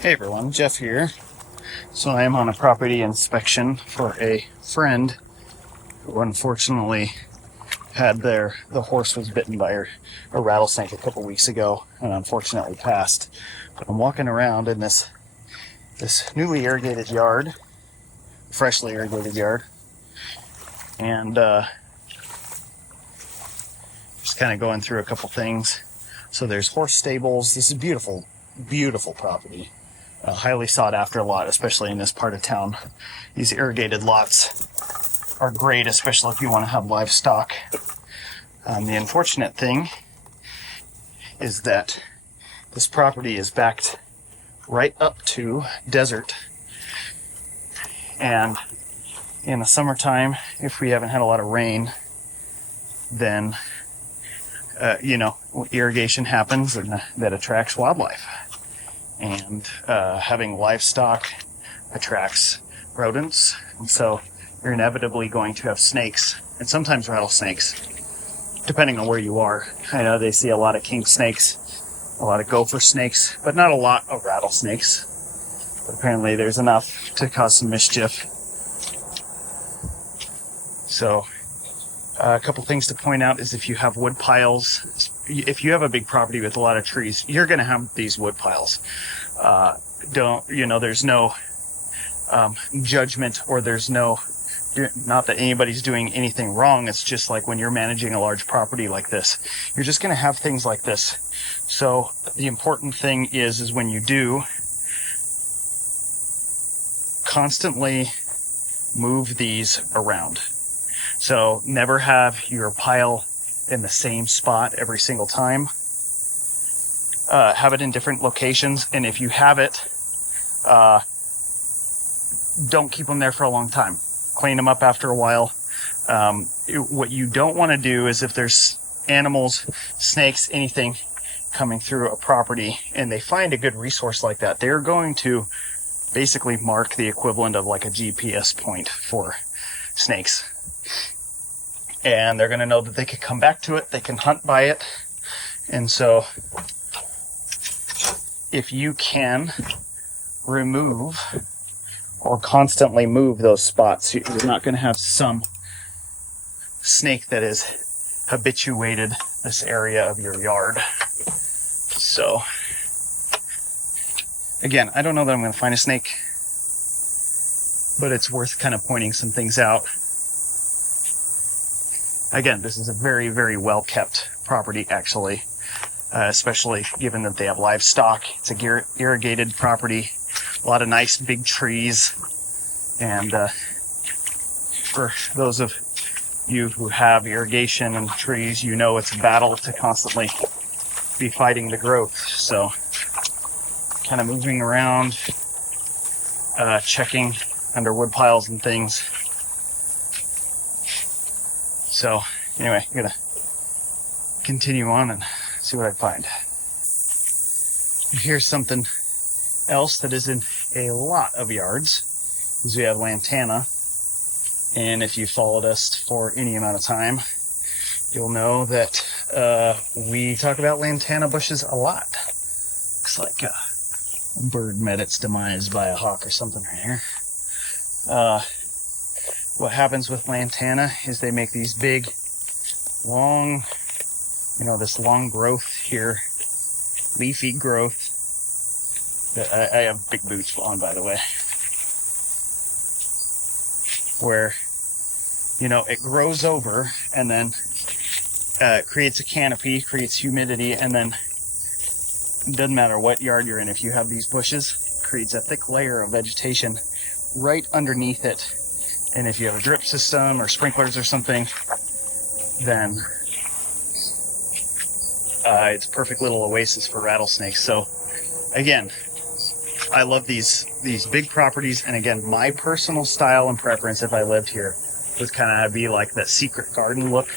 Hey everyone, Jeff here. So I am on a property inspection for a friend who unfortunately had the horse was bitten by a rattlesnake a couple weeks ago and unfortunately passed. But I'm walking around in this newly irrigated yard, freshly irrigated yard, and just kind of going through a couple things. So there's horse stables. This is beautiful, beautiful property. A highly sought after lot, especially in this part of town. These irrigated lots are great, especially if you want to have livestock. The unfortunate thing is that this property is backed right up to desert. And in the summertime, if we haven't had a lot of rain, then, irrigation happens and that attracts wildlife. And having livestock attracts rodents, and so you're inevitably going to have snakes, and sometimes rattlesnakes, depending on where you are. I know they see a lot of king snakes, a lot of gopher snakes, but not a lot of rattlesnakes. But apparently there's enough to cause some mischief. So a couple things to point out is if you have wood piles, if you have a big property with a lot of trees, you're going to have these wood piles. There's no judgment, or there's no, not that anybody's doing anything wrong. It's just like when you're managing a large property like this, you're just going to have things like this. So the important thing is when you do, constantly move these around. So never have your pile in the same spot every single time. Have it in different locations, and if you have it, don't keep them there for a long time. Clean them up after a while. What you don't want to do is if there's animals, snakes, anything coming through a property, and they find a good resource like that, they're going to basically mark the equivalent of like a GPS point for snakes. And they're going to know that they can come back to it, they can hunt by it. And so if you can remove or constantly move those spots, you're not going to have some snake that is habituated this area of your yard. So again, I don't know that I'm going to find a snake, but it's worth kind of pointing some things out. Again, this is a very, very well-kept property, actually, especially given that they have livestock. It's a irrigated property, a lot of nice big trees, and for those of you who have irrigation and trees, you know it's a battle to constantly be fighting the growth. So kind of moving around, checking under wood piles and things. So anyway, I'm gonna continue on and see what I find. Here's something else that is in a lot of yards, is we have lantana. And if you followed us for any amount of time, you'll know that we talk about lantana bushes a lot. Looks like a bird met its demise by a hawk or something right here. What happens with lantana is they make these big, long, this long growth here, leafy growth. I have big boots on, by the way, where, it grows over and then creates a canopy, creates humidity, and then it doesn't matter what yard you're in, if you have these bushes, it creates a thick layer of vegetation right underneath it. And if you have a drip system or sprinklers or something, then it's a perfect little oasis for rattlesnakes. So again, I love these big properties. And again, my personal style and preference, if I lived here, would kind of be like that secret garden look.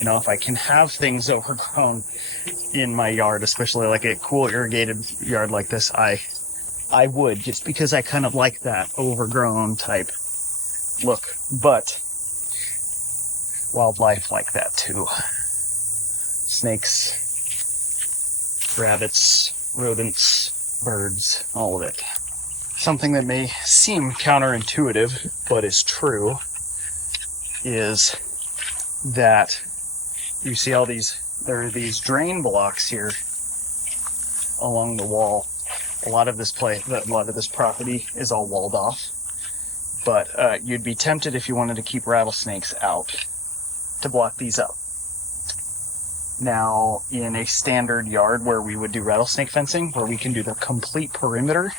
If I can have things overgrown in my yard, especially like a cool irrigated yard like this, I would, just because I kind of like that overgrown type look. But wildlife like that too. Snakes, rabbits, rodents, birds, all of it. Something that may seem counterintuitive, but is true, is that you see all these, there are these drain blocks here along the wall. A lot of this property is all walled off, but you'd be tempted, if you wanted to keep rattlesnakes out, to block these up. Now, in a standard yard where we would do rattlesnake fencing, where we can do the complete perimeter,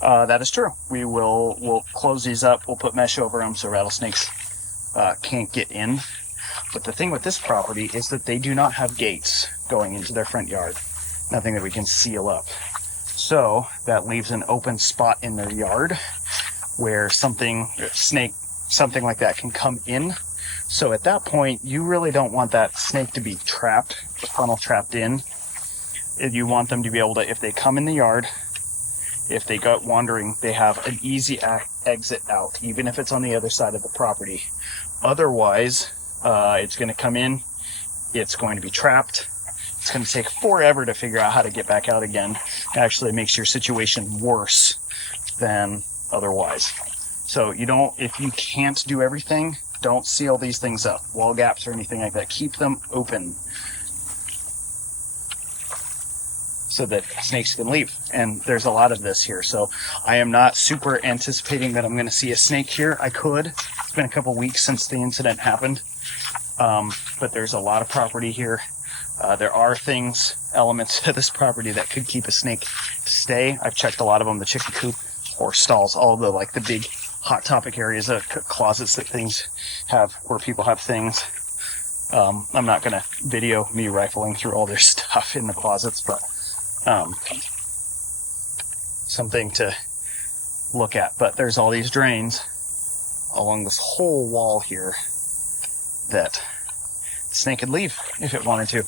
that is true. We'll close these up, we'll put mesh over them so rattlesnakes can't get in. But the thing with this property is that they do not have gates going into their front yard. Nothing that we can seal up. So that leaves an open spot in their yard where something like that can come in. So at that point, you really don't want that snake to be trapped, funnel trapped in. You want them to be able to, if they come in the yard, if they go wandering, they have an easy exit out, even if it's on the other side of the property. Otherwise, it's going to come in, it's going to be trapped. It's going to take forever to figure out how to get back out again. It actually makes your situation worse than otherwise. So if you can't do everything, don't seal these things up, wall gaps or anything like that. Keep them open so that snakes can leave. And there's a lot of this here. So I am not super anticipating that I'm going to see a snake here. I could. It's been a couple weeks since the incident happened. But there's a lot of property here. There are elements to this property that could keep a snake to stay. I've checked a lot of them, the chicken coop, horse stalls, all the big hot topic areas, closets that things have, where people have things. I'm not going to video me rifling through all their stuff in the closets, but something to look at. But there's all these drains along this whole wall here that the snake could leave if it wanted to,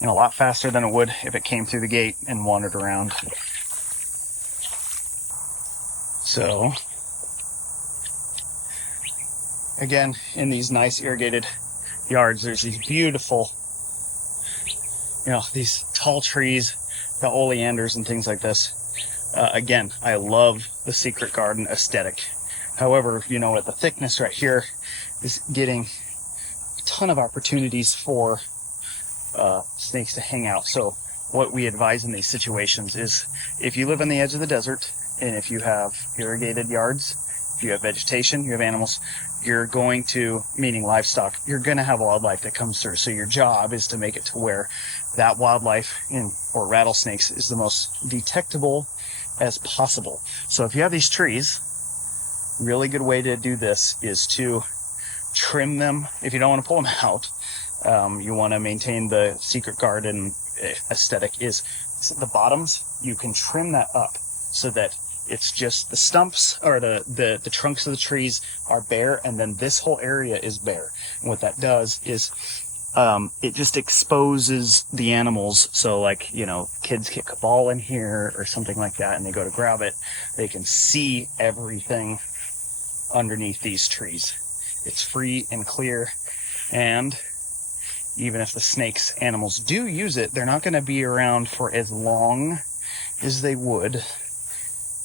and a lot faster than it would if it came through the gate and wandered around. So again, in these nice irrigated yards, there's these beautiful, these tall trees, the oleanders and things like this. Again, I love the secret garden aesthetic. However, at the thickness right here is getting a ton of opportunities for snakes to hang out. So what we advise in these situations is, if you live on the edge of the desert, and if you have irrigated yards, if you have vegetation, you have animals, you're going to, meaning livestock, you're going to have wildlife that comes through. So your job is to make it to where that wildlife, or rattlesnakes, is the most detectable as possible. So if you have these trees, really good way to do this is to trim them. If you don't want to pull them out, you want to maintain the secret garden aesthetic, is the bottoms, you can trim that up so that it's just the stumps, or the trunks of the trees are bare, and then this whole area is bare. And what that does is it just exposes the animals. So kids kick a ball in here or something like that and they go to grab it, they can see everything underneath these trees. It's free and clear, and even if the animals do use it, they're not going to be around for as long as they would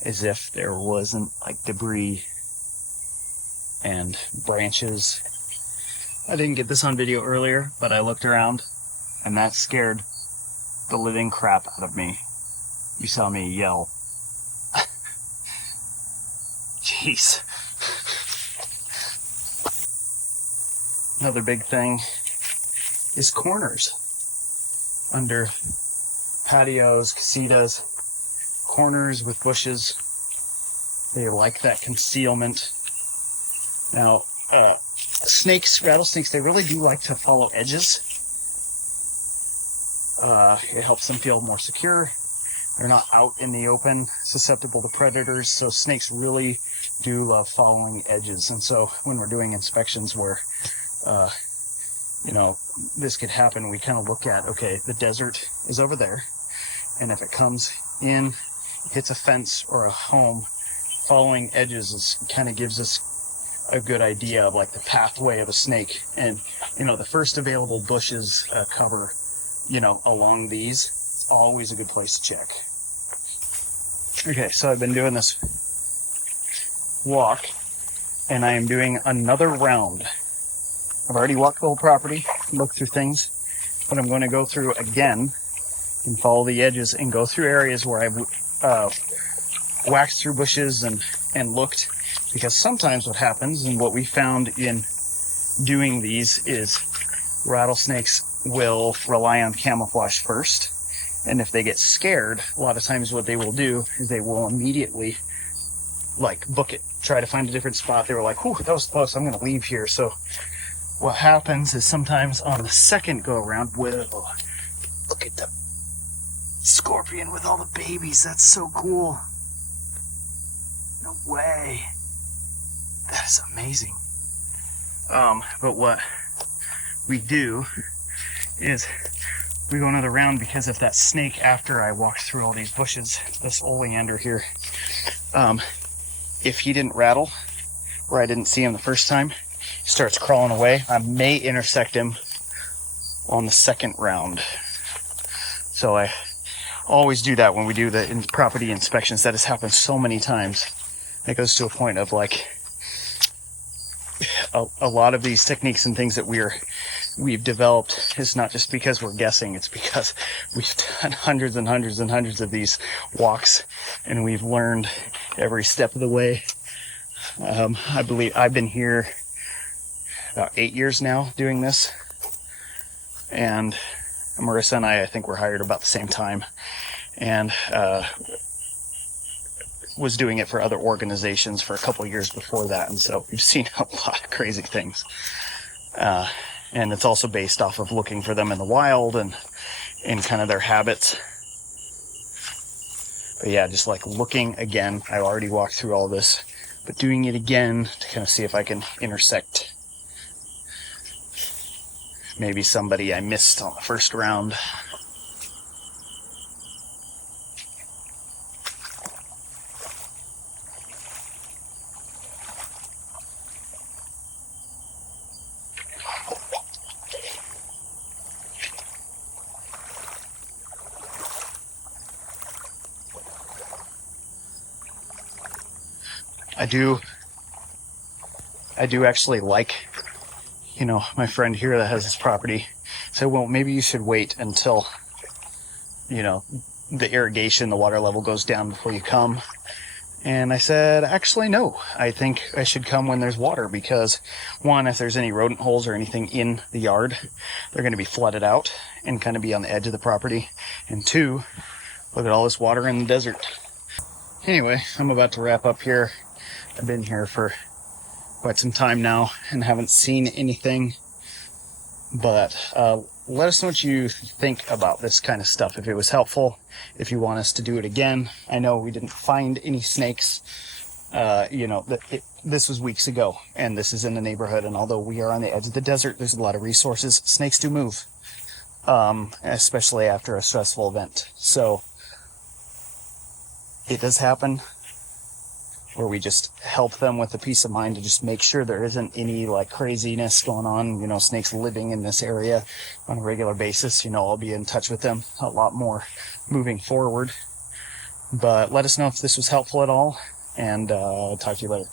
as if there wasn't debris and branches. I didn't get this on video earlier, but I looked around and that scared the living crap out of me. You saw me yell. Jeez. Another big thing is corners. Under patios, casitas, corners with bushes. They like that concealment. Now, rattlesnakes, they really do like to follow edges. It helps them feel more secure. They're not out in the open, susceptible to predators, so snakes really do love following edges. And so when we're doing inspections where, this could happen, we kind of look at, okay, the desert is over there, and if it comes in, hits a fence or a home, following edges kind of gives us a good idea of the pathway of a snake. And the first available bushes, cover along these, it's always a good place to check. Okay, so I've been doing this walk, and I am doing another round. I've already walked the whole property, looked through things, but I'm going to go through again and follow the edges and go through areas where I've waxed through bushes and looked, because sometimes what happens and what we found in doing these is rattlesnakes will rely on camouflage first, and if they get scared, a lot of times what they will do is they will immediately like book it, try to find a different spot. They were like, whew, that was close, I'm going to leave here. So what happens is sometimes on the second go around, whoa, look at the scorpion with all the babies. That's so cool. No way. That is amazing. But what we do is we go another round, because if that snake, after I walked through all these bushes, this oleander here, if he didn't rattle, or I didn't see him the first time, he starts crawling away, I may intersect him on the second round. So I always do that when we do the property inspections. That has happened so many times. It goes to a point of like, a lot of these techniques and things that we've developed is not just because we're guessing, it's because we've done hundreds and hundreds and hundreds of these walks, and we've learned every step of the way. I believe I've been here about 8 years now doing this, and Marissa and I think we're hired about the same time, and was doing it for other organizations for a couple years before that, and so we've seen a lot of crazy things. And it's also based off of looking for them in the wild and kind of their habits. But yeah, just like looking again, I already walked through all this, but doing it again to kind of see if I can intersect maybe somebody I missed on the first round. I do actually like, my friend here that has this property said, well, maybe you should wait until, the irrigation, the water level goes down before you come. And I said, actually, no, I think I should come when there's water, because one, if there's any rodent holes or anything in the yard, they're going to be flooded out and kind of be on the edge of the property. And two, look at all this water in the desert. Anyway, I'm about to wrap up here. I've been here for quite some time now and haven't seen anything, but let us know what you think about this kind of stuff, if it was helpful, if you want us to do it again. I know we didn't find any snakes, this was weeks ago, and this is in the neighborhood, and although we are on the edge of the desert, there's a lot of resources. Snakes do move, especially after a stressful event, so it does happen, where we just help them with the peace of mind to just make sure there isn't any like craziness going on, snakes living in this area on a regular basis. I'll be in touch with them a lot more moving forward. But let us know if this was helpful at all, and talk to you later.